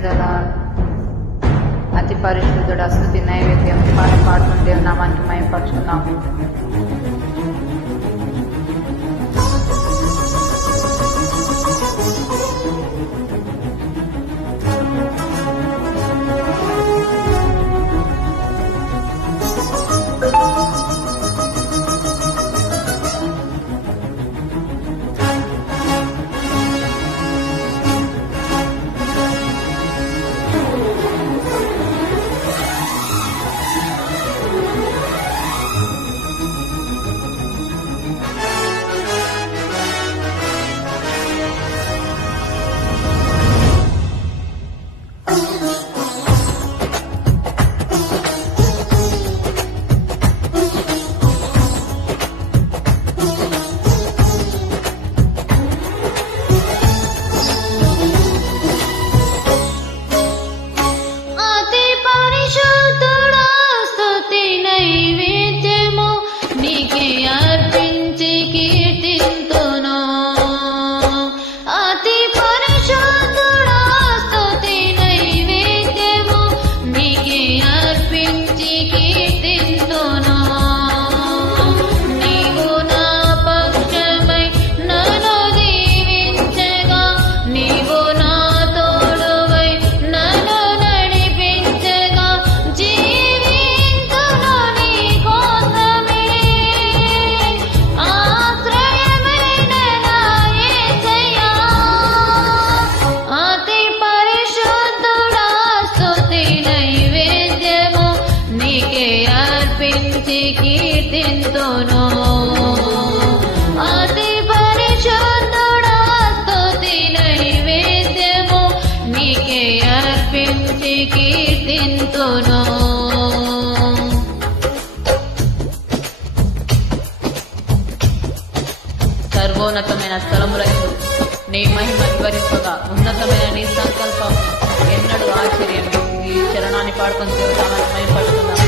పరిశుద్ధుడా అతి పరిశుద్ధుడా స్థుతి నైవేద్యం పాట పాడుతుంటే నామానికి మయపరుచున్నాము స్థలములకు నీ మహిమ మహిమధ్వరింపగా ఉన్నతమైన నీ సంకల్పం ఎన్నడూ ఆశ్చర్యం ఈ చరణాన్ని పాడుకొని దేవతాన్ని మహిమపడుతున్నాను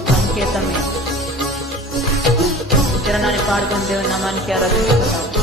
ఈ చరణాన్ని పాడుకుని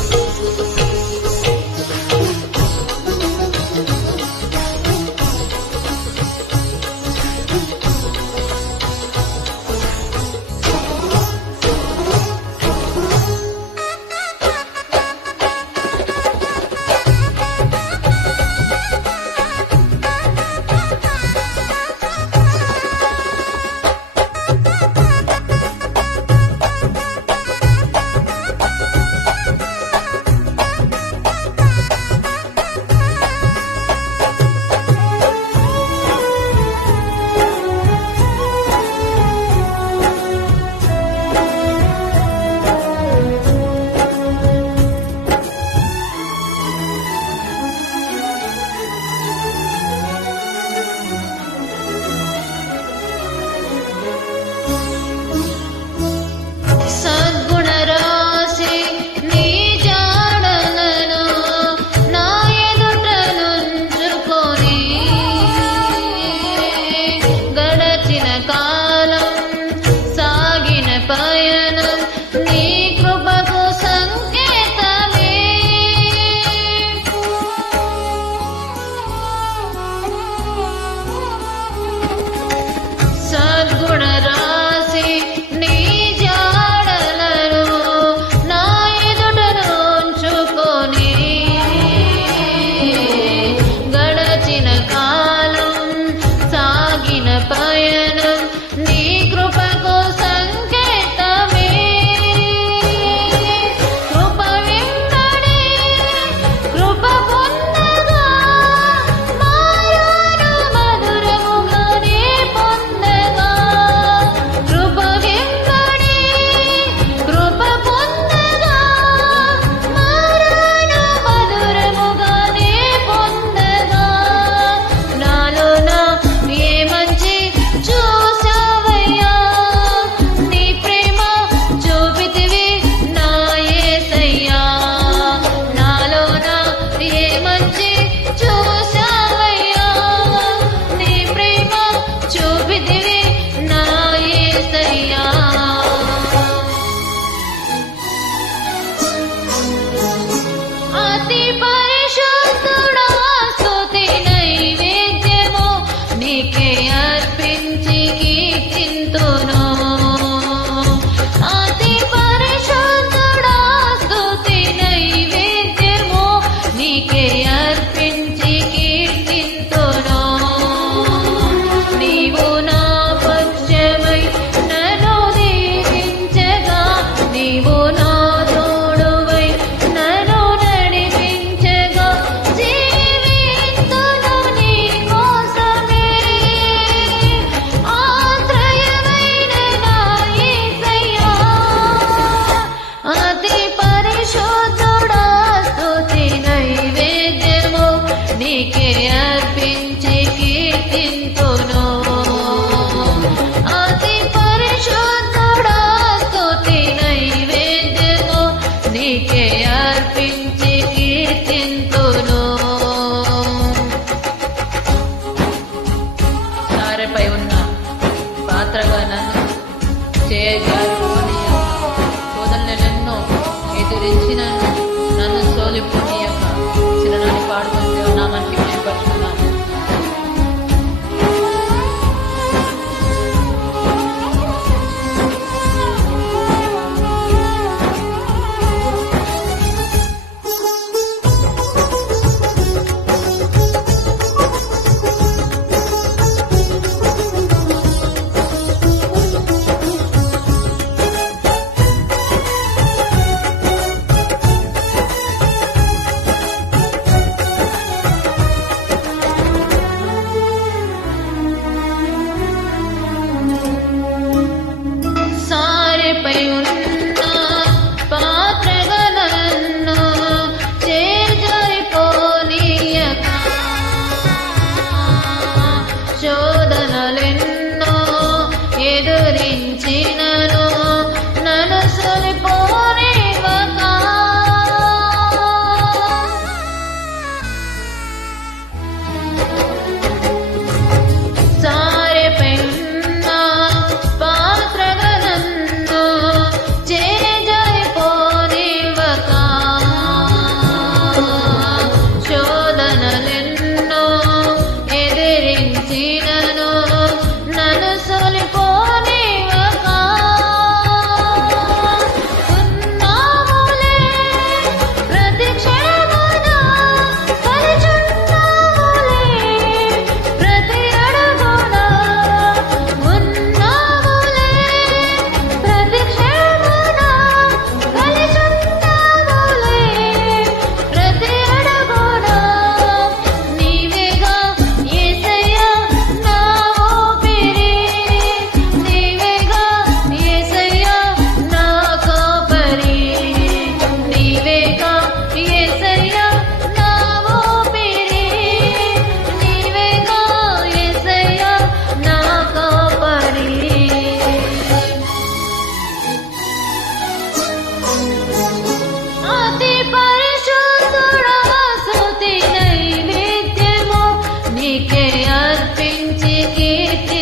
అర్పించి కీర్తి